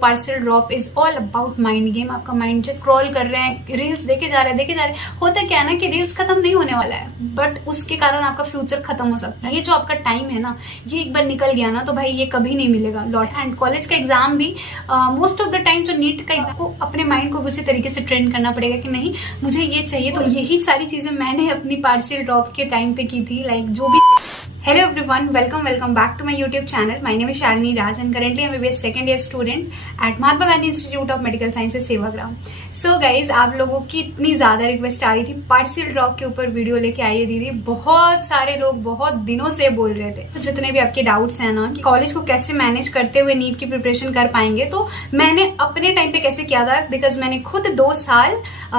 Partial drop is all about mind game. आपका mind जो scroll कर रहे हैं, रील्स देखे जा रहे हैं। होता क्या है ना कि रील्स खत्म नहीं होने वाला है, बट उसके कारण आपका फ्यूचर खत्म हो सकता है। ये जो आपका टाइम है ना, ये एक बार निकल गया ना तो भाई ये कभी नहीं मिलेगा लॉट। एंड कॉलेज का एग्जाम भी मोस्ट ऑफ द टाइम जो नीट का एग्जाम को अपने माइंड को उसी तरीके से ट्रेन करना पड़ेगा कि नहीं मुझे ये चाहिए। तो यही सारी चीजें मैंने अपनी पार्शियल ड्रॉप के टाइम पे की थी। लाइक जो भी hello everyone, welcome back to my YouTube channel. My name is Shalini Raj and currently I am a second year student at Mahatma Gandhi institute of medical sciences Sevagram. So guys, आप लोगों की इतनी ज्यादा रिक्वेस्ट आ रही थी पार्शियल ड्रॉप के ऊपर वीडियो लेके आइए दीदी। बहुत सारे लोग बहुत दिनों से बोल रहे थे। तो जितने भी आपके डाउट्स हैं ना कि कॉलेज को कैसे मैनेज करते हुए नीट की प्रिपरेशन कर पाएंगे, तो मैंने अपने टाइम पे कैसे किया था, बिकॉज मैंने खुद 2 साल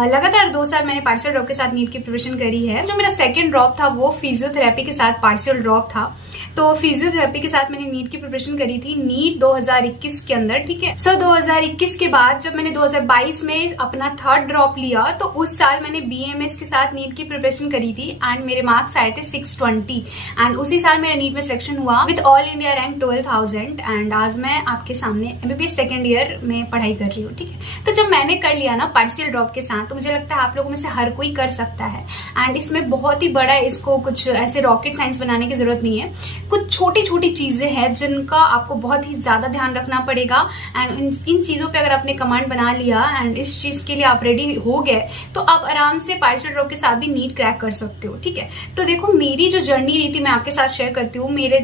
लगातार 2 साल मैंने पार्शियल ड्रॉप के साथ नीट की प्रिपरेशन करी है। जो मेरा सेकेंड ड्रॉप था वो फिजियोथेरेपी के साथ पार्शियल ड्रॉप था। तो फिजियोथेरेपी के साथ मैंने नीट की प्रिपरेशन करी थी नीट 2021 के अंदर, ठीक है। सो 2021 के बाद जब मैंने 2022 में अपना थर्ड ड्रॉप लिया तो उस साल मैंने बीएमएस के साथ नीट की प्रिपरेशन करी थी एंड मेरे मार्क्स आए थे 620 एंड उसी साल मेरा नीट में सिलेक्शन हुआ with all India rank 12,000 and आज मैं आपके सामने एमबीबीएस सेकेंड ईयर में पढ़ाई कर रही हूँ, ठीक है। तो जब मैंने कर लिया ना पार्शियल ड्रॉप के साथ, तो मुझे लगता है आप लोगों में से हर कोई कर सकता है एंड इसमें बहुत ही बड़ा इसको कुछ ऐसे रॉकेट साइंस बनाने की जरूरत नहीं है। कुछ छोटी छोटी चीजें हैं जिनका आपको बहुत ही ज्यादा ध्यान रखना पड़ेगा एंड इन चीजों पे अगर आपने कमांड बना लिया एंड इस चीज के लिए आप रेडी हो गए तो आप आराम से पार्शियल ड्रॉप के साथ भी नीट क्रैक कर सकते हो, ठीक है। तो देखो, मेरी जो जर्नी रही थी मैं आपके साथ शेयर करती हूँ। मेरा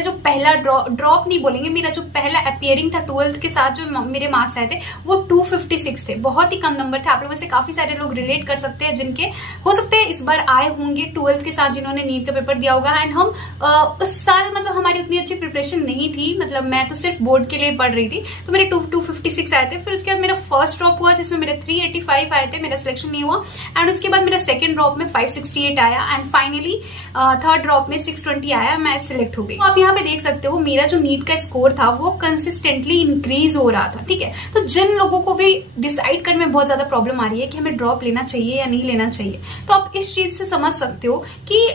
जो पहला ड्रॉप नहीं बोलेंगे, मेरा जो पहला अपीयरिंग था 12th के साथ, जो मेरे मार्क्स आए थे वो 256 थे। बहुत ही कम नंबर थे। आप लोगों में से काफी सारे लोग रिलेट कर सकते हैं जिनके हो सकते हैं इस बार आए होंगे 12th के साथ, जिन्होंने नीट का पेपर दिया होगा। एंड हम उस साल मतलब हमारी उतनी अच्छी प्रिपरेशन नहीं थी, मतलब मैं तो सिर्फ बोर्ड के लिए पढ़ रही थी। तो मेरे 256 आए थे। फिर उसके बाद मेरा फर्स्ट ड्रॉप हुआ जिसमें मेरे 385 आए थे, मेरा सिलेक्शन नहीं हुआ। एंड उसके बाद मेरा सेकंड ड्रॉप में 568 आया एंड फाइनली थर्ड ड्रॉप में 620 आया, मैं सिलेक्ट हो गई। तो आप यहाँ पे देख सकते हो मेरा जो नीट का स्कोर था वो कंसिस्टेंटली इंक्रीज हो रहा था, ठीक है। तो जिन लोगों को भी डिसाइड करने में बहुत ज्यादा प्रॉब्लम आ रही है कि हमें ड्रॉप लेना चाहिए या नहीं लेना चाहिए, तो आप इस चीज से समझ सकते हो कि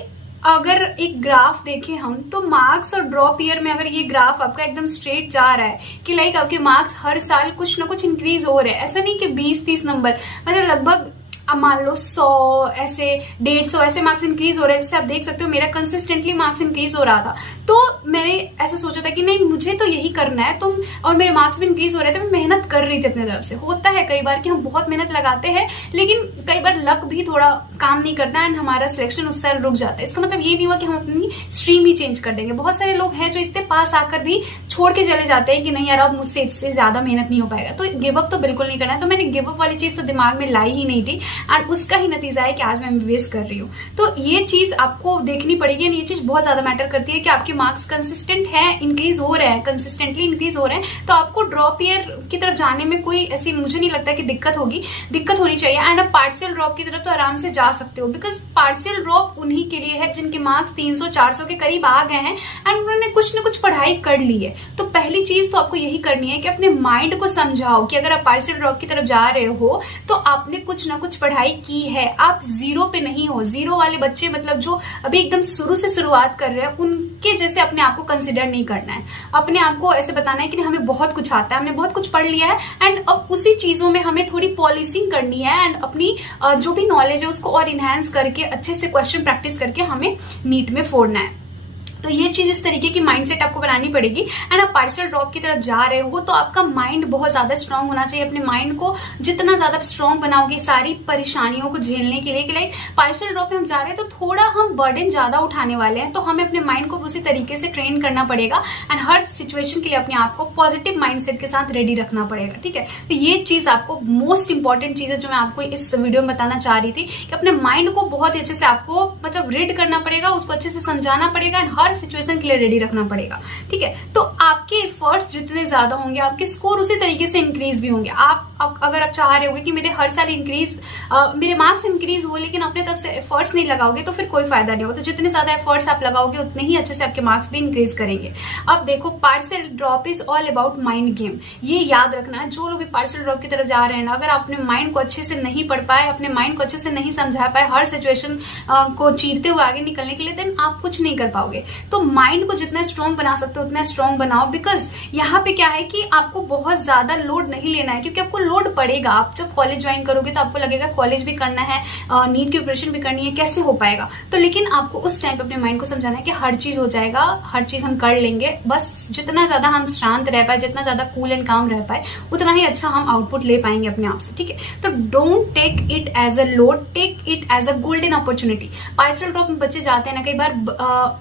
अगर एक ग्राफ देखें हम, तो मार्क्स और ड्रॉप ईयर में अगर ये ग्राफ आपका एकदम स्ट्रेट जा रहा है कि लाइक आपके मार्क्स हर साल कुछ ना कुछ इंक्रीज हो रहे हैं, ऐसा नहीं कि 20-30 नंबर, मतलब लगभग मान लो 100 ऐसे 150 ऐसे मार्क्स इंक्रीज हो रहे हैं। जैसे आप देख सकते हो मेरा कंसिस्टेंटली मार्क्स इंक्रीज हो रहा था। तो मैंने ऐसा सोचा था कि नहीं मुझे तो यही करना है, तो और मेरे मार्क्स भी इंक्रीज हो रहे थे। मैं मेहनत कर रही थी अपने तरफ से। होता है कई बार कि हम बहुत मेहनत लगाते हैं लेकिन कई बार लक भी थोड़ा काम नहीं करता एंड हमारा सिलेक्शन उस साल रुक जाता है। इसका मतलब ये नहीं हुआ कि हम अपनी स्ट्रीम ही चेंज कर देंगे। बहुत सारे लोग हैं जो इतने पास आकर भी छोड़ के चले जाते हैं कि नहीं यार अब मुझसे इससे ज्यादा मेहनत नहीं हो पाएगा। तो गिव अप तो बिल्कुल नहीं करना है। तो मैंने गिव अप वाली चीज तो दिमाग में लाई ही नहीं थी एंड उसका ही नतीजा है कि आज मैं एमबीबीएस कर रही हूँ। तो ये चीज आपको देखनी पड़ेगी एंड ये चीज बहुत ज्यादा मैटर करती है कि आपके मार्क्स कंसिस्टेंट है, इंक्रीज हो रहे हैं, कंसिस्टेंटली इंक्रीज हो रहे हैं। तो आपको ड्रॉप ईयर की तरफ जाने में कोई ऐसी मुझे नहीं लगता कि दिक्कत होनी चाहिए एंड आप पार्शियल ड्रॉप की तरफ तो आराम से जा सकते हो, बिकॉज पार्शियल ड्रॉप उन्हीं के लिए है जिनके मार्क्स 300-400 के करीब आ गए हैं एंड उन्होंने कुछ ना कुछ पढ़ाई कर ली है। तो पहली चीज तो आपको यही करनी है कि अपने माइंड को समझाओ कि अगर आप पार्शियल ड्रॉप की तरफ जा रहे हो तो आपने कुछ ना कुछ पढ़ाई की है। आप जीरो पे नहीं हो। जीरो वाले बच्चे, मतलब जो अभी एकदम शुरू से शुरुआत कर रहे हैं, उनके जैसे अपने आप को कंसिडर नहीं करना है। अपने आप को ऐसे बताना है कि हमें बहुत कुछ आता है, हमने बहुत कुछ पढ़ लिया है एंड अब उसी चीजों में हमें थोड़ी पॉलिशिंग करनी है एंड अपनी जो भी नॉलेज है उसको और इनहेंस करके अच्छे से क्वेश्चन प्रैक्टिस करके हमें नीट में फोड़ना है। तो ये चीज इस तरीके की माइंडसेट आपको बनानी पड़ेगी एंड आप पार्शियल ड्रॉप की तरफ जा रहे हो तो आपका माइंड बहुत ज्यादा स्ट्रांग होना चाहिए। अपने माइंड को जितना ज्यादा स्ट्रांग बनाओगे सारी परेशानियों को झेलने के लिए कि लाइक पार्शियल ड्रॉप में हम जा रहे हैं तो थोड़ा हम बर्डन ज्यादा उठाने वाले हैं, तो हमें अपने माइंड को उसी तरीके से ट्रेन करना पड़ेगा एंड हर सिचुएशन के लिए अपने आप को पॉजिटिव माइंडसेट के साथ रेडी रखना पड़ेगा, ठीक है। तो ये चीज आपको मोस्ट इंपॉर्टेंट चीज है जो मैं आपको इस वीडियो में बताना चाह रही थी कि अपने माइंड को बहुत ही अच्छे से आपको मतलब रीड करना पड़ेगा, उसको अच्छे से समझाना पड़ेगा एंड हर सिचुएशन के लिए रेडी रखना पड़ेगा, ठीक है। तो आपके एफर्ट्स जितने ज्यादा होंगे आपके स्कोर उसी तरीके से इंक्रीज भी होंगे। आप अगर आप चाह रहे होगे कि मेरे हर साल मेरे मार्क्स इंक्रीज हो लेकिन अपने तरफ से एफर्ट्स नहीं लगाओगे तो फिर कोई फायदा नहीं होगा। तो जितने ज्यादा एफर्ट्स आप लगाओगे उतने ही अच्छे से आपके मार्क्स भी इंक्रीज करेंगे। अब देखो, partial drop is all about mind game. ये याद रखना है जो लोग भी पार्शियल ड्रॉप की तरफ जा रहे हैं ना, अगर आप अपने माइंड को अच्छे से नहीं पढ़ पाए, अपने माइंड को अच्छे से नहीं समझा पाए हर सिचुएशन को चीरते हुए आगे निकलने के लिए, देन आप कुछ नहीं कर पाओगे। तो माइंड को जितना स्ट्रॉन्ग बना सकते हो उतना स्ट्रॉन्ग बनाओ। बनाओ, बिकॉज यहाँ पे क्या है कि आपको बहुत ज्यादा लोड नहीं लेना है, क्योंकि आपको लोड पड़ेगा। आप जब कॉलेज ज्वाइन करोगे तो आपको लगेगा कॉलेज भी करना है, नीट की प्रिपरेशन भी करनी है, कैसे हो पाएगा। तो लेकिन आपको उस टाइम पे अपने माइंड को समझाना है कि हर चीज हो जाएगा, हर चीज हम कर लेंगे, बस जितना ज्यादा हम शांत रह पाए, जितना ज्यादा कूल एंड काम रह पाए, उतना ही अच्छा हम आउटपुट ले पाएंगे अपने आप से, ठीक है। तो don't take it as a load, take it as a golden opportunity. Partial drop में बच्चे जाते हैं ना, कई बार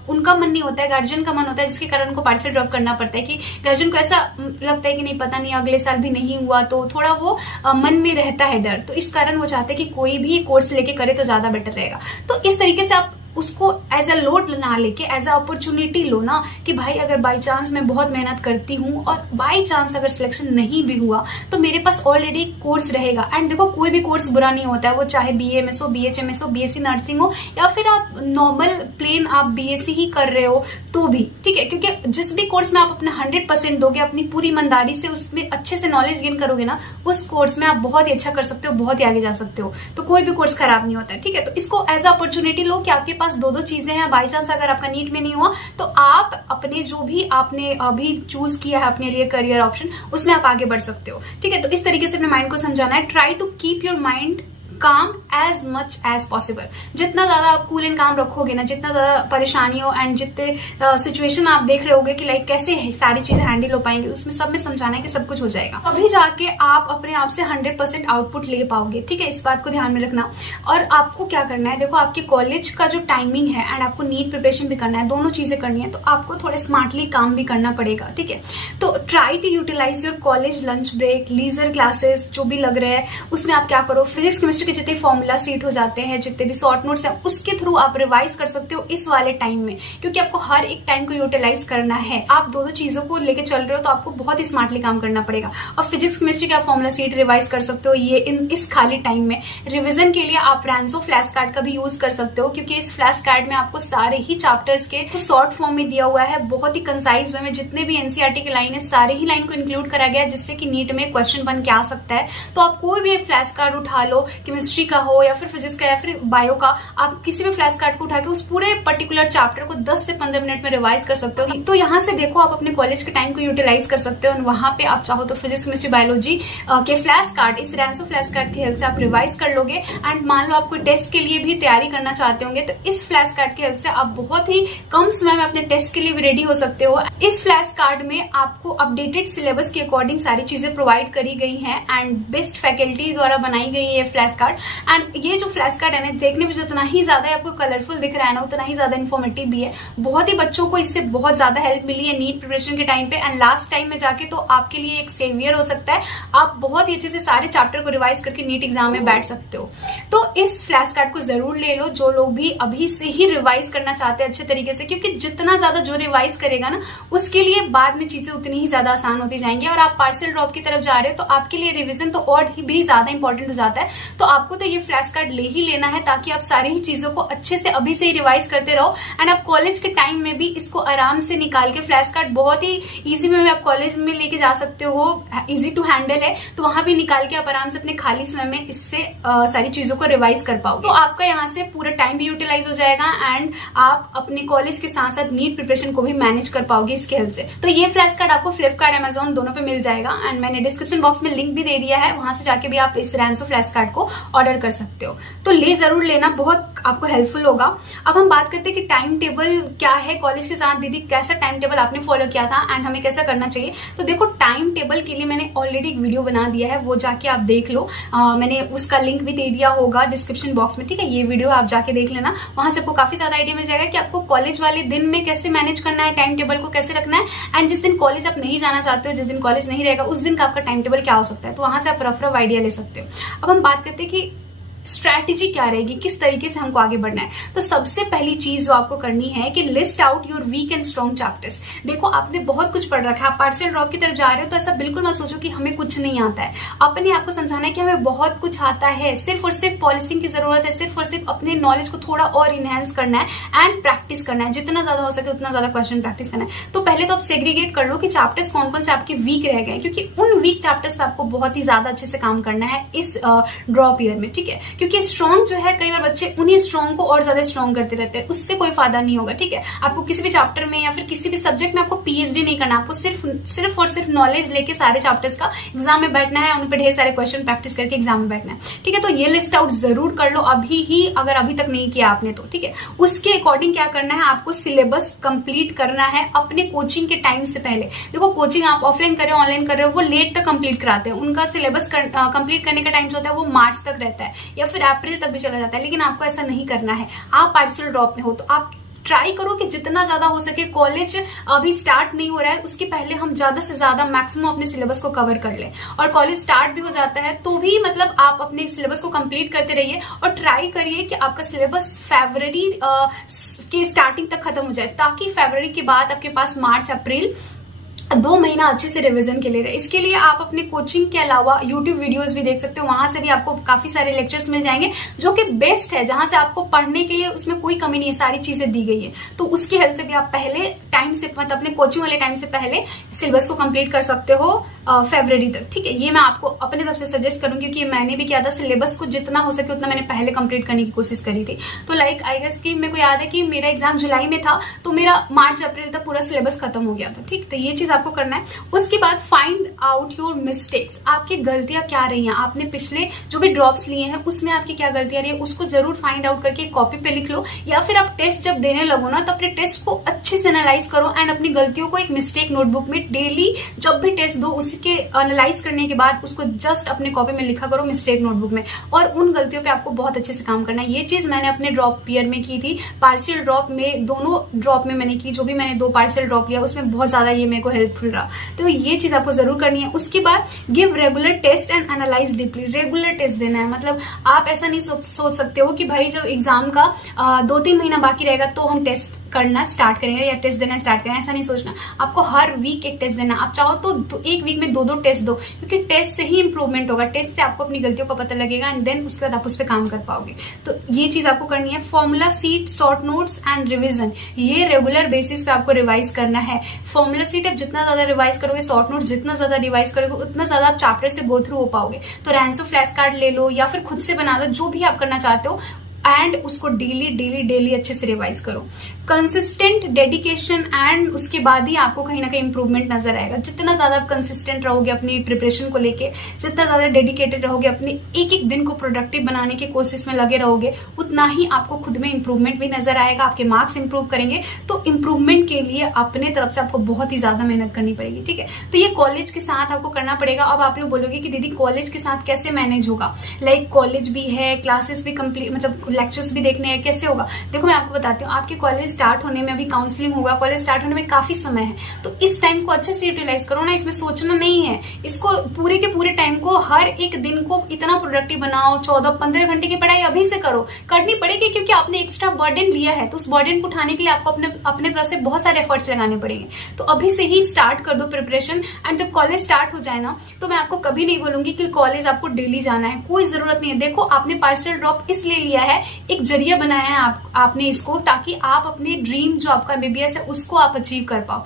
उनका मन नहीं होता है, गार्जियन का मन होता है, जिसके कारण उनको पार्शियल ड्रॉप करना पड़ता है कि गार्जियन को ऐसा लगता है कि नहीं, पता नहीं अगले साल भी नहीं हुआ, तो थोड़ा वो मन में रहता है डर। तो इस कारण वो चाहते हैं कि कोई भी कोर्स लेके करे तो ज्यादा बेटर रहेगा। तो इस तरीके से आप उसको एज अ लोड ना लेके एज अ अपॉर्चुनिटी लो ना, कि भाई अगर बाई चांस मैं बहुत मेहनत करती हूँ और बाई चांस अगर सिलेक्शन नहीं भी हुआ तो मेरे पास ऑलरेडी कोर्स रहेगा। एंड देखो, कोई भी कोर्स बुरा नहीं होता है, वो चाहे BAMS हो, BHMS हो, BSc नर्सिंग हो, या फिर आप नॉर्मल प्लेन आप BSc ही कर रहे हो तो भी ठीक है, क्योंकि जिस भी कोर्स में आप अपना 100% दोगे, अपनी पूरी ईमानदारी से उसमें अच्छे से नॉलेज गेन करोगे ना, उस कोर्स में आप बहुत ही अच्छा कर सकते हो, बहुत ही आगे जा सकते हो। तो कोई भी कोर्स खराब नहीं होता है, ठीक है। तो इसको एज अ अपॉर्चुनिटी लो कि आपके पास दो चीजें हैं। बाई चांस अगर आपका नीट में नहीं हुआ तो आप अपने जो भी आपने अभी चूज किया है अपने लिए करियर ऑप्शन, उसमें आप आगे बढ़ सकते हो, ठीक है। तो इस तरीके से अपने माइंड को समझाना है। Try to keep your mind calm as much as possible. जितना ज्यादा आप कूल एंड काम रखोगे ना, जितना ज्यादा परेशानियों एंड जितने सिचुएशन आप देख रहे होगे कि लाइक कैसे सारी चीजें हैंडल हो पाएंगे, उसमें सब में समझाना है कि सब कुछ हो जाएगा, अभी जाके आप अपने आप से 100% आउटपुट ले पाओगे, ठीक है। इस बात को ध्यान में रखना। और आपको क्या करना है, देखो आपके कॉलेज का जो टाइमिंग है एंड आपको नीट प्रिपरेशन भी करना है, दोनों चीजें करनी है, तो आपको थोड़े स्मार्टली काम भी करना पड़ेगा, ठीक है। तो try to utilize your college lunch break, leisure classes जो भी लग रहे हैं, उसमें आप क्या करो, फिजिक्स केमिस्ट्री के जितने फॉर्मूला सीट हो जाते हैं, जितने भी शॉर्ट नोट्स हैं, उसके थ्रू आप रिवाइज कर सकते हो इस वाले टाइम में, क्योंकि आपको हर एक टाइम को यूटिलाइज करना है। आप दोनों चीजों को लेके चल रहे हो तो आपको बहुत ही स्मार्टली काम करना पड़ेगा। और फिजिक्स केमिस्ट्री का फॉर्मूला सीट रिवाइज कर सकते हो ये इस खाली टाइम में। रिविजन के लिए आप रैंसो फ्लैश कार्ड का भी यूज कर सकते हो, क्योंकि इस फ्लैश कार्ड में आपको सारे ही चैप्टर्स के शॉर्ट फॉर्म में दिया हुआ है, बहुत ही कंसाइज वे में। जितने भी एनसीईआरटी के लाइन है, सारे ही लाइन को इंक्लूड करा गया है, जिससे कि नीट में क्वेश्चन बन के आ सकता है। तो आप कोई भी एक फ्लैश कार्ड उठा लो, केमिस्ट्री का हो या फिर फिजिक्स का या फिर बायो का, आप किसी भी फ्लैश कार्ड को उठा के उस पूरे पर्टिकुलर चैप्टर को 10 से 15 मिनट में रिवाइज कर सकते हो। तो यहाँ से देखो, आप अपने कॉलेज के टाइम को यूटिलाइज कर सकते हो। वहां पे आप चाहो तो फिजिक्स केमिस्ट्री बायोलॉजी के फ्लैश कार्ड, इस रैंसो फ्लैश कार्ड की हेल्प से आप रिवाइज कर लोगे। एंड मान लो आप कोई टेस्ट के लिए भी तैयारी करना चाहते होंगे, तो इस फ्लैश कार्ड की हेल्प से आप बहुत ही कम समय में अपने टेस्ट के लिए भी रेडी हो सकते हो। इस फ्लैश कार्ड में आपको अपडेटेड सिलेबस के अकॉर्डिंग सारी चीजें प्रोवाइड करी गई हैं एंड बेस्ट फैकल्टी द्वारा बनाई गई है फ्लैश कार्ड। एंड ये जो फ्लैश कार्ड है ना, देखने में जितना ही ज्यादा आपको कलरफुल दिख रहा है ना, उतना ही ज्यादा इन्फॉर्मेटिव भी है। बहुत ही बच्चों को इससे बहुत ज्यादा हेल्प मिली है नीट प्रिपरेशन के टाइम पे एंड लास्ट टाइम में जाके, तो आपके लिए एक सेवियर हो सकता है। आप बहुत ही अच्छे से सारे चैप्टर को रिवाइज करके नीट एग्जाम में बैठ सकते हो। तो इस फ्लैश कार्ड को जरूर ले लो, जो लोग भी अभी से ही रिवाइज करना चाहते हैं अच्छे तरीके से, क्योंकि जितना ज्यादा जो रिवाइज करेगा ना, उसके लिए बाद में चीजें उतनी ही ज्यादा आसान होती जाएंगी। और आप पार्शियल ड्रॉप की तरफ जा रहे हो तो आपके लिए रिविजन तो और भी ज्यादा इंपॉर्टेंट हो जाता है। तो आपको तो ये फ्लैश कार्ड ले ही लेना है, ताकि आप सारी ही चीजों को अच्छे से अभी से ही रिवाइज करते रहो। एंड आप कॉलेज के टाइम में भी इसको आराम से निकाल के, फ्लैश कार्ड बहुत ही इजी में आप कॉलेज में लेके जा सकते हो, इजी टू हैंडल है, तो वहां भी निकाल के आप आराम से अपने खाली समय में इससे सारी चीजों को रिवाइज कर पाओगे। तो आपका यहाँ से पूरा टाइम भी यूटिलाइज हो जाएगा एंड आप अपने कॉलेज के साथ साथ नीट प्रिपरेशन को भी मैनेज कर पाओगे इसके हेल्प से। तो ये फ्लैश कार्ड आपको फ्लिपकार्ट, अमेजोन दोनों पे मिल जाएगा एंड मैंने डिस्क्रिप्शन बॉक्स में लिंक भी दे दिया है, वहां से जाके भी आप इस रैंसो फ्लैश कार्ड को ऑर्डर कर सकते हो। तो ले जरूर लेना, बहुत आपको हेल्पफुल होगा। अब हम बात करते हैं कि टाइम टेबल क्या है कॉलेज के साथ। दीदी कैसा टाइम टेबल आपने फॉलो किया था एंड हमें कैसा करना चाहिए? तो देखो, टाइम टेबल के लिए मैंने ऑलरेडी एक वीडियो बना दिया है, वो जाके आप देख लो। मैंने उसका लिंक भी दे दिया होगा डिस्क्रिप्शन बॉक्स में, ठीक है। ये वीडियो आप जाके देख लेना, वहां से आपको काफी ज्यादा आइडिया मिल जाएगा कि आपको कॉलेज वाले दिन में कैसे मैनेज करना है, टाइम टेबल को कैसे रखना है। एंड जिस दिन कॉलेज आप नहीं जाना चाहते हो, जिस दिन कॉलेज नहीं रहेगा, उस दिन का आपका टाइम टेबल क्या हो सकता है, तो वहां से आप रफ आइडिया ले सकते हो। अब हम बात करते हैं कि स्ट्रैटेजी क्या रहेगी, किस तरीके से हमको आगे बढ़ना है। तो सबसे पहली चीज जो आपको करनी है कि list out your weak and strong chapters. देखो, आपने बहुत कुछ पढ़ रखा है, आप पार्शियल ड्रॉप की तरफ जा रहे हो, तो ऐसा बिल्कुल मत सोचो कि हमें कुछ नहीं आता है। अपने आपको समझाना है कि हमें बहुत कुछ आता है, सिर्फ और सिर्फ पॉलिसिंग की जरूरत है, सिर्फ और सिर्फ अपने नॉलेज को थोड़ा और इनहेंस करना है एंड प्रैक्टिस करना है। जितना ज्यादा हो सके उतना ज्यादा क्वेश्चन प्रैक्टिस करना है। तो पहले तो आप सेग्रीगेट कर लो कि चैप्टर्स कौन कौन से आपके वीक रह गए, क्योंकि उन वीक चैप्टर्स पे आपको बहुत ही ज्यादा अच्छे से काम करना है इस ड्रॉप ईयर में, ठीक है। क्योंकि स्ट्रॉन्ग जो है कई बार बच्चे उन्हीं स्ट्रॉन्ग को और ज्यादा स्ट्रॉन्ग करते रहते हैं, उससे कोई फायदा नहीं होगा। ठीक है, आपको किसी भी चैप्टर में या फिर किसी भी सब्जेक्ट में आपको पीएचडी नहीं करना, आपको सिर्फ और सिर्फ नॉलेज लेके सारे चैप्टर्स का एग्जाम में बैठना है, उन पर ढेर सारे क्वेश्चन प्रैक्टिस करके एग्जाम में बैठना है। ठीक है, तो ये लिस्ट आउट जरूर कर लो अभी ही, अगर अभी तक नहीं किया आपने तो। ठीक है, उसके अकॉर्डिंग क्या करना है, आपको सिलेबस कंप्लीट करना है अपने कोचिंग के टाइम से पहले। देखो कोचिंग आप ऑफलाइन कर रहे हो ऑनलाइन कर रहे हो, वो लेट तक कंप्लीट कराते हैं, उनका सिलेबस कंप्लीट करने का टाइम जो होता है वो मार्च तक रहता है या फिर अप्रैल तक भी चला जाता है, लेकिन आपको ऐसा नहीं करना है। आप पार्शियल ड्रॉप में हो तो आप ट्राई करो कि जितना ज्यादा हो सके, कॉलेज अभी स्टार्ट नहीं हो रहा है उसके पहले हम ज्यादा से ज्यादा मैक्सिमम अपने सिलेबस को कवर कर लें, और कॉलेज स्टार्ट भी हो जाता है तो भी मतलब आप अपने सिलेबस को कंप्लीट करते रहिए और ट्राई करिए कि आपका सिलेबस फरवरी के स्टार्टिंग तक खत्म हो जाए, ताकि फरवरी के बाद आपके पास मार्च अप्रैल 2 महीना अच्छे से रिवीजन के लिए रहे। इसके लिए आप अपने कोचिंग के अलावा यूट्यूब वीडियोस भी देख सकते हो, वहां से भी आपको काफी सारे लेक्चर्स मिल जाएंगे जो कि बेस्ट है, जहां से आपको पढ़ने के लिए उसमें कोई कमी नहीं है, सारी चीजें दी गई है। तो उसकी हेल्प से भी आप पहले टाइम से मतलब अपने कोचिंग वाले टाइम से पहले सिलेबस को कंप्लीट कर सकते हो फरवरी तक। ठीक है, ये मैं आपको अपने तरफ से सजेस्ट करूंगी क्योंकि मैंने भी किया था, सिलेबस को जितना हो सके उतना मैंने पहले कंप्लीट करने की कोशिश करी थी। तो लाइक आई गेस कि मेरे को याद है कि मेरा एग्जाम जुलाई में था तो मेरा मार्च अप्रैल तक पूरा सिलेबस खत्म हो गया था। ठीक, तो ये चीज आपको करना है। उसके बाद फाइंड आउट योर मिस्टेक्स, आपकी गलतियां क्या रही हैं, आपने पिछले जो भी ड्रॉप्स लिए हैं उसमें आपकी क्या गलतियां रही है, उसको जरूर फाइंड आउट करके कॉपी पे लिख लो, या फिर आप टेस्ट जब देने लगो ना तो अपने टेस्ट को अच्छे से एनालाइज करो एंड अपनी गलतियों को एक मिस्टेक नोटबुक में डेली जब भी टेस्ट दो उसके एनालाइज करने के बाद उसको जस्ट अपने कॉपी में लिखा करो मिस्टेक नोटबुक में, और उन गलतियों पे आपको बहुत अच्छे से काम करना है। ये चीज मैंने अपने ड्रॉप ईयर में की थी, पार्शियल ड्रॉप में, दोनों ड्रॉप में मैंने की, जो भी मैंने 2 पार्शियल ड्रॉप लिया उसमें बहुत ज्यादा ये मेरे को हेल्पफुल रहा। तो ये चीज आपको जरूर करनी है। उसके बाद give regular test and analyze deeply, regular test देना है। मतलब आप ऐसा नहीं सोच सकते हो कि भाई जब एग्जाम का 2-3 महीना बाकी रहेगा तो हम टेस्ट करना स्टार्ट करेंगे या टेस्ट देना स्टार्ट करेंगे, ऐसा नहीं सोचना। आपको हर वीक एक टेस्ट देना, आप चाहो तो एक वीक में 2-2 टेस्ट दो, क्योंकि टेस्ट से ही इंप्रूवमेंट होगा, टेस्ट से आपको अपनी गलतियों का पता लगेगा एंड देन उसके बाद आप उस पर काम कर पाओगे। तो ये चीज आपको करनी है। Formula seat, short notes and revision, ये रेगुलर बेसिस पे आपको रिवाइज करना है। फॉर्मूला सीट आप जितना ज्यादा रिवाइज करोगे, शॉर्ट नोट्स जितना ज्यादा रिवाइज करोगे, उतना ज्यादा आप चैप्टर से गो थ्रू हो पाओगे। तो रैंसो फ्लैश कार्ड ले लो या फिर खुद से बना लो, जो भी आप करना चाहते हो, एंड उसको डेली अच्छे से रिवाइज करो। कंसिस्टेंट डेडिकेशन एंड उसके बाद ही आपको कहीं ना कहीं इंप्रूवमेंट नजर आएगा। जितना ज्यादा आप कंसिस्टेंट रहोगे अपनी प्रिपरेशन को लेके, जितना ज्यादा डेडिकेटेड रहोगे, अपने एक एक दिन को प्रोडक्टिव बनाने की कोशिश में लगे रहोगे, उतना ही आपको खुद में इंप्रूवमेंट भी नजर आएगा, आपके मार्क्स इंप्रूव करेंगे। तो इंप्रूवमेंट के लिए अपने तरफ से आपको बहुत ही ज्यादा मेहनत करनी पड़ेगी। ठीक है, तो ये कॉलेज के साथ आपको करना पड़ेगा। अब आप लोग बोलोगे कि दीदी कॉलेज के साथ कैसे मैनेज होगा, लाइक कॉलेज भी है, क्लासेस भी कंप्लीट, मतलब लेक्चर्स भी देखने हैं, कैसे होगा। देखो मैं आपको बताती हूँ, आपके कॉलेज स्टार्ट होने में अभी काउंसलिंग होगा, कॉलेज स्टार्ट होने में काफी समय है, तो इस टाइम को अच्छे से यूटिलाइज करो ना। इसमें सोचना नहीं है, इसको पूरे के पूरे टाइम को, हर एक दिन को इतना प्रोडक्टिव बनाओ। 14-15 घंटे की पढ़ाई अभी से करो, करनी पड़ेगी क्योंकि आपने एक्स्ट्रा बर्डन लिया है, तो उस बर्डन को उठाने के लिए आपको अपने तरफ से बहुत सारे एफर्ट्स लगाने पड़ेंगे। तो अभी से ही स्टार्ट कर दो प्रिपरेशन, एंड जब कॉलेज स्टार्ट हो जाए ना तो मैं आपको कभी नहीं बोलूंगी कि कॉलेज आपको डेली जाना है, कोई जरूरत नहीं है। देखो आपने पार्शियल ड्रॉप इसलिए लिया है, एक जरिया बनाया है आपने इसको, ताकि आप अपने ड्रीम जो आपका एमबीबीएस है उसको आप अचीव कर पाओ।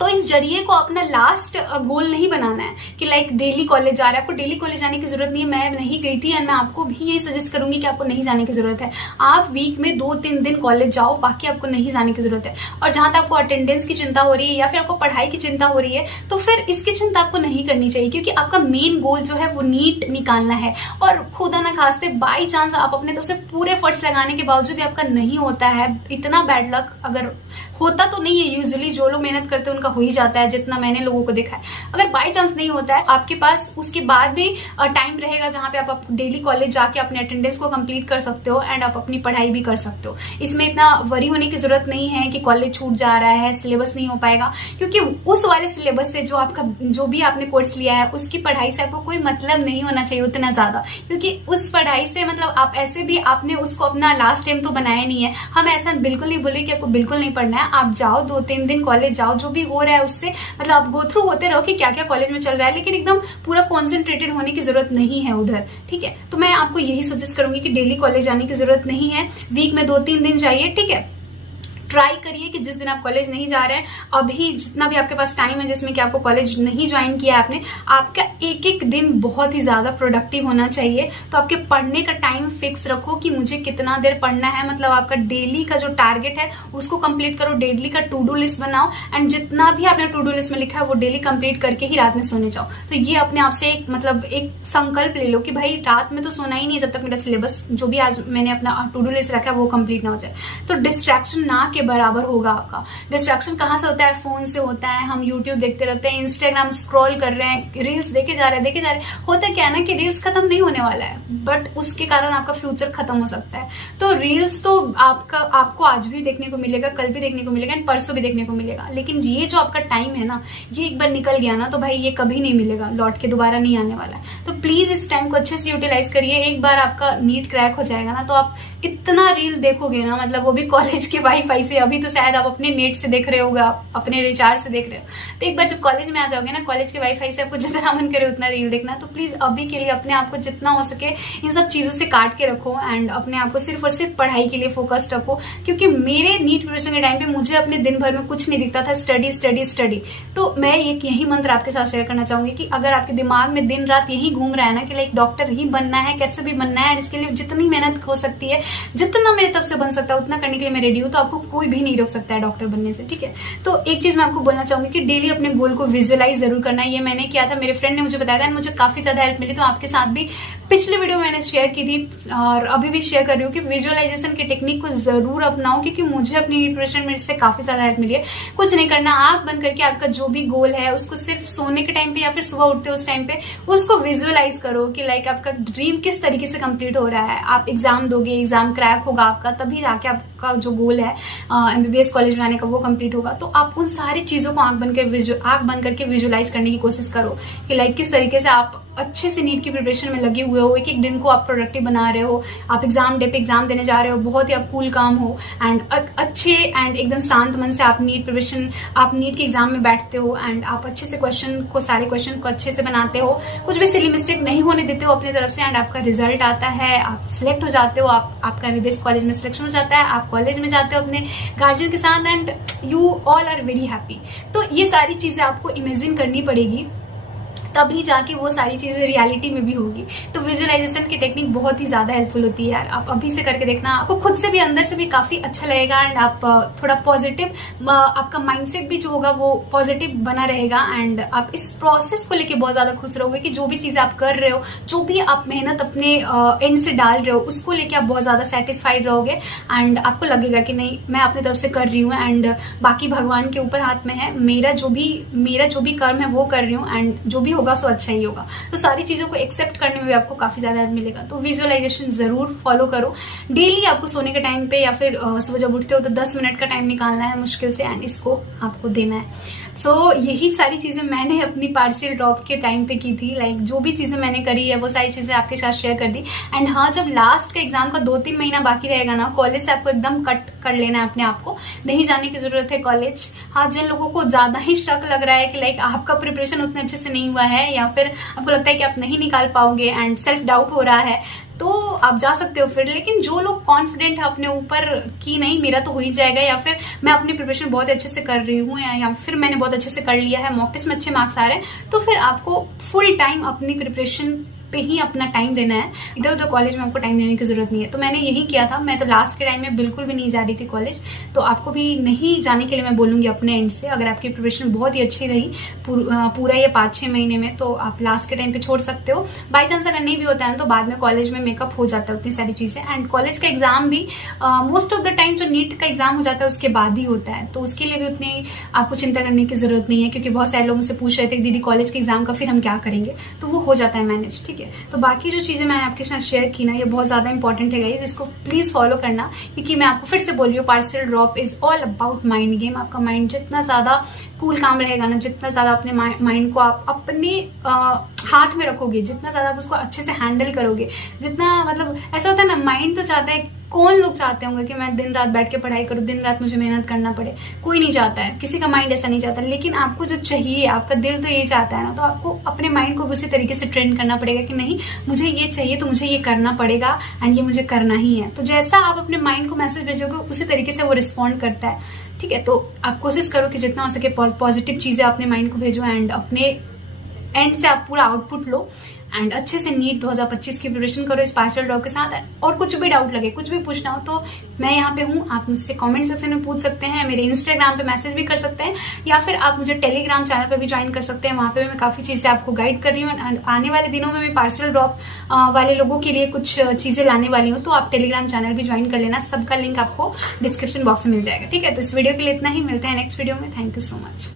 तो इस जरिए को अपना लास्ट गोल नहीं बनाना है कि लाइक डेली कॉलेज जा रहा है। आपको डेली कॉलेज जाने की जरूरत नहीं है, मैं नहीं गई थी एंड मैं आपको भी यही सजेस्ट करूंगी कि आपको नहीं जाने की जरूरत है। आप वीक में 2-3 दिन कॉलेज जाओ, बाकी आपको नहीं जाने की जरूरत है। और जहां तक आपको अटेंडेंस की चिंता हो रही है या फिर आपको पढ़ाई की चिंता हो रही है, तो फिर इसकी चिंता आपको नहीं करनी चाहिए, क्योंकि आपका मेन गोल जो है वो नीट निकालना है। और खुदा ना खास्ते बाई चांस आप अपने तरफ से पूरे एफर्ट्स लगाने के बावजूद भी आपका नहीं होता है, इतना बैड लक, अगर होता तो नहीं है, यूजुअली जो लोग मेहनत करते हैं उनका हो ही जाता है, जितना मैंने लोगों को देखा है। अगर बाय चांस नहीं होता है आपके पास, उसके बाद भी टाइम रहेगा जहां पे आप डेली कॉलेज जाके अपने अटेंडेंस को कंप्लीट कर सकते हो एंड आप अपनी पढ़ाई भी कर सकते हो। इसमें इतना वरी होने की जरूरत नहीं है कि कॉलेज छूट जा रहा है, सिलेबस नहीं हो पाएगा, क्योंकि उस वाले सिलेबस से जो भी आपने कोर्स लिया है उसकी पढ़ाई से आपको कोई मतलब नहीं होना चाहिए उतना ज्यादा, क्योंकि उस पढ़ाई से मतलब आप ऐसे भी आपने उसको अपना लास्ट टाइम तो बनाया नहीं है। हम ऐसा बिल्कुल नहीं बोले कि आपको बिल्कुल नहीं पढ़ना है, आप जाओ 2-3 दिन कॉलेज जाओ, जो भी हो रहा है उससे मतलब आप गो थ्रू होते रहो कि क्या क्या कॉलेज में चल रहा है, लेकिन एकदम पूरा कॉन्सेंट्रेटेड होने की जरूरत नहीं है उधर। ठीक है, तो मैं आपको यही सजेस्ट करूंगी कि डेली कॉलेज जाने की जरूरत नहीं है, वीक में 2-3 दिन जाइए। ठीक है, ट्राई करिए कि जिस दिन आप कॉलेज नहीं जा रहे हैं, अभी जितना भी आपके पास टाइम है जिसमें कि आपको कॉलेज नहीं ज्वाइन किया है आपने, आपका एक एक दिन बहुत ही ज्यादा प्रोडक्टिव होना चाहिए। तो आपके पढ़ने का टाइम फिक्स रखो कि मुझे कितना देर पढ़ना है, मतलब आपका डेली का जो टारगेट है उसको कंप्लीट करो, डेली का टू डू लिस्ट बनाओ एंड जितना भी आपने टू डू लिस्ट में लिखा है वो डेली कंप्लीट करके ही रात में सोने जाओ। तो ये अपने आप से एक मतलब एक संकल्प ले लो कि भाई रात में तो सोना ही नहीं है जब तक मेरा सिलेबस जो भी आज मैंने अपना टू डू लिस्ट रखा है वो कंप्लीट ना हो जाए। तो डिस्ट्रैक्शन ना के बराबर होगा आपका। डिस्ट्रैक्शन कहाँ से होता है? फोन से होता है। हम यूट्यूब देखते रहते हैं, इंस्टाग्राम स्क्रॉल कर रहे हैं, रील्स देखे जा रहे हैं। होता क्या है ना कि रील्स खत्म नहीं होने वाला है, बट उसके कारण आपका फ्यूचर खत्म हो सकता है। तो रील्स तो आपको आज भी देखने को मिलेगा, कल भी देखने को मिलेगा, परसों भी देखने को मिलेगा, लेकिन ये जो आपका टाइम है ना, ये एक बार निकल गया ना तो भाई ये कभी नहीं मिलेगा, लौट के दोबारा नहीं आने वाला है। तो प्लीज इस टाइम को अच्छे से यूटिलाइज करिए। एक बार आपका नीट क्रैक हो जाएगा ना तो आप इतना रील देखोगे ना, मतलब वो भी कॉलेज के वाईफाई से। अभी तो शायद आप अपने नेट से देख रहे होगा, अपने रिचार्ज से देख रहे हो, तो एक बार जब कॉलेज में आ जाओगे ना, कॉलेज के वाईफाई से आपको जितना मन करे उतना रील देखना। तो प्लीज अभी के लिए अपने आप को जितना हो सके इन सब चीजों से काट के रखो एंड अपने आप को सिर्फ और सिर्फ पढ़ाई के लिए फोकस्ड रखो। क्योंकि मेरे नीट प्रिपरेशन के टाइम पे मुझे अपने दिन भर में कुछ नहीं दिखता था, स्टडी स्टडी स्टडी। तो मैं एक यही मंत्र आपके साथ शेयर करना चाहूंगी कि अगर आपके दिमाग में दिन रात यही घूम रहा है ना कि लाइक डॉक्टर ही बनना है, कैसे भी बनना है, इसके लिए जितनी मेहनत हो सकती है, जितना मेरे तरफ से बन सकता है उतना करने के लिए मैं रेडी हूँ, तो आपको कोई भी नहीं रोक सकता है डॉक्टर बनने से, ठीक है। तो एक चीज मैं आपको बोलना चाहूंगी कि डेली अपने गोल को विजुअलाइज जरूर करना है। ये मैंने किया था, मेरे फ्रेंड ने मुझे बताया था, मुझे काफी ज्यादा हेल्प मिली। तो आपके साथ भी पिछले वीडियो मैंने शेयर की थी और अभी भी शेयर कर रही हूँ कि विजुअलाइजेशन की टेक्निक को जरूर अपनाओ, क्योंकि मुझे अपनी प्रिपरेशन में इससे काफी ज्यादा हेल्प मिली है। कुछ नहीं करना, आंख बंद करके आपका जो भी गोल है उसको सिर्फ सोने के टाइम पे या फिर सुबह उठते उस टाइम पे उसको विजुअलाइज करो कि लाइक आपका ड्रीम किस तरीके से कंप्लीट हो रहा है। आप एग्जाम दोगे, एग्जाम क्रैक होगा आपका, तभी जाके आपका जो गोल है MBBS कॉलेज में आने का वो कंप्लीट होगा। तो आप उन सारी चीजों को आंख बंद करके विजुअलाइज करने की कोशिश करो कि लाइक किस तरीके से आप अच्छे से नीट की प्रिपरेशन में लगे हुए हो, एक एक दिन को आप प्रोडक्टिव बना रहे हो, आप एग्जाम डे पे एग्जाम देने जा रहे हो, बहुत ही आप कूल काम हो एंड अच्छे एंड एकदम शांत मन से आप नीट के एग्जाम में बैठते हो एंड आप अच्छे से सारे क्वेश्चन को अच्छे से बनाते हो, कुछ भी सिली मिस्टेक नहीं होने देते हो अपनी तरफ से एंड आपका रिजल्ट आता है, आप सिलेक्ट हो जाते हो, आपका MBBS कॉलेज में सिलेक्शन हो जाता है, आप कॉलेज में जाते हो अपने गार्जियन के साथ and you all are very happy. तो ये सारी चीजें आपको इमेजिन करनी पड़ेगी, तभी जाके वो सारी चीजें रियलिटी में भी होगी। तो विजुअलाइजेशन की टेक्निक बहुत ही ज्यादा हेल्पफुल होती है यार, आप अभी से करके देखना, आपको खुद से भी अंदर से भी काफी अच्छा लगेगा एंड आप थोड़ा पॉजिटिव, आपका माइंडसेट भी जो होगा वो पॉजिटिव बना रहेगा एंड आप इस प्रोसेस को लेके बहुत ज्यादा खुश रहोगे कि जो भी चीजें आप कर रहे हो, जो भी आप मेहनत अपने एंड से डाल रहे हो, उसको लेके आप बहुत ज्यादा सेटिस्फाइड रहोगे एंड आपको लगेगा कि नहीं मैं अपनी तरफ से कर रही हूँ एंड बाकी भगवान के ऊपर हाथ में है, मेरा जो भी कर्म है वो कर रही हूँ एंड जो भी होगा सो अच्छा ही होगा। तो सारी चीजों को एक्सेप्ट करने में भी आपको काफी ज्यादा हेल्प मिलेगा। तो विजुअलाइजेशन जरूर फॉलो करो। डेली आपको सोने के टाइम पे या फिर सुबह जब उठते हो तो 10 मिनट का टाइम निकालना है मुश्किल से एंड इसको आपको देना है। सो यही सारी चीजें मैंने अपनी पार्शियल ड्रॉप के टाइम पे की थी। लाइक जो भी चीजें मैंने करी है वो सारी चीजें आपके साथ शेयर कर दी। एंड हाँ, जब लास्ट का एग्जाम का 2-3 महीना बाकी रहेगा ना, कॉलेज से आपको एकदम कट कर लेना है अपने आप को, नहीं जाने की जरूरत है कॉलेज। हाँ, जिन लोगों को ज्यादा ही शक लग रहा है कि लाइक आपका प्रिपरेशन उतने अच्छे से नहीं हुआ है या फिर आपको लगता है कि आप नहीं निकाल पाओगे एंड सेल्फ डाउट हो रहा है, तो आप जा सकते हो फिर। लेकिन जो लोग कॉन्फिडेंट है अपने ऊपर कि नहीं मेरा तो हो ही जाएगा, या फिर मैं अपनी प्रिपरेशन बहुत अच्छे से कर रही हूँ या फिर मैंने बहुत अच्छे से कर लिया है, मॉक टेस्ट में अच्छे मार्क्स आ रहे हैं, तो फिर आपको फुल टाइम अपनी प्रिपरेशन पे ही अपना टाइम देना है। इधर उधर कॉलेज में आपको टाइम देने की जरूरत नहीं है। तो मैंने यही किया था। मैं तो लास्ट के टाइम में बिल्कुल भी नहीं जा रही थी कॉलेज, तो आपको भी नहीं जाने के लिए मैं बोलूंगी अपने एंड से। अगर आपकी प्रिपरेशन बहुत ही अच्छी रही पूरा ये 5-6 महीने में, तो आप लास्ट के टाइम पे छोड़ सकते हो। बाई चांस अगर नहीं भी होता है तो बाद में कॉलेज में मेकअप हो जाता है उतनी सारी चीजें। एंड कॉलेज का एग्जाम भी मोस्ट ऑफ द टाइम जो नीट का एग्जाम हो जाता है उसके बाद ही होता है, तो उसके लिए भी उतनी आपको चिंता करने की जरूरत नहीं है, क्योंकि बहुत सारे लोग मुझसे पूछ रहे थे कि दीदी कॉलेज के एग्जाम का फिर हम क्या करेंगे, तो वो हो जाता है मैनेज, ठीक है। तो बाकी चीजें मैंने आपके साथ शेयर की ना, ये बहुत ज्यादा इंपॉर्टेंट है गाइस, इसको प्लीज फॉलो करना, क्योंकि मैं आपको फिर से बोल रही हूँ partial drop is all about mind game. आपका माइंड जितना ज्यादा कूल काम रहेगा ना, जितना ज्यादा अपने माइंड को आप अपने हाथ में रखोगे, जितना ज्यादा आप उसको अच्छे से हैंडल करोगे, जितना मतलब ऐसा होता है ना, माइंड तो चाहता है कौन लोग चाहते होंगे कि मैं दिन रात बैठ के पढ़ाई करूँ, दिन रात मुझे मेहनत करना पड़े? कोई नहीं चाहता है, किसी का माइंड ऐसा नहीं चाहता। लेकिन आपको जो चाहिए, आपका दिल तो ये चाहता है ना, तो आपको अपने माइंड को उसी तरीके से ट्रेन करना पड़ेगा कि नहीं, मुझे ये चाहिए तो मुझे ये करना पड़ेगा एंड ये मुझे करना ही है। तो जैसा आप अपने माइंड को मैसेज भेजोगे उसी तरीके से वो रिस्पॉन्ड करता है, ठीक है। तो आप कोशिश करो कि जितना हो सके पॉजिटिव चीजें अपने माइंड को भेजो एंड अपने एंड से आप पूरा आउटपुट लो एंड अच्छे से नीट 2025 की प्रिपरेशन करो इस पार्शियल ड्रॉप के साथ। और कुछ भी डाउट लगे, कुछ भी पूछना हो तो मैं यहाँ पे हूँ, आप मुझसे कमेंट सेक्शन में पूछ सकते हैं, मेरे इंस्टाग्राम पे मैसेज भी कर सकते हैं, या फिर आप मुझे टेलीग्राम चैनल पे भी ज्वाइन कर सकते हैं। वहाँ पे मैं काफ़ी चीज़ें आपको गाइड कर रही हूँ। आने वाले दिनों में मैं पार्शियल ड्रॉप वाले लोगों के लिए कुछ चीज़ें लाने वाली हूँ, तो आप टेलीग्राम चैनल भी ज्वाइन कर लेना। सबका लिंक आपको डिस्क्रिप्शन बॉक्स में मिल जाएगा, ठीक है। तो इस वीडियो के लिए इतना ही, मिलते हैं नेक्स्ट वीडियो में। Thank you so much.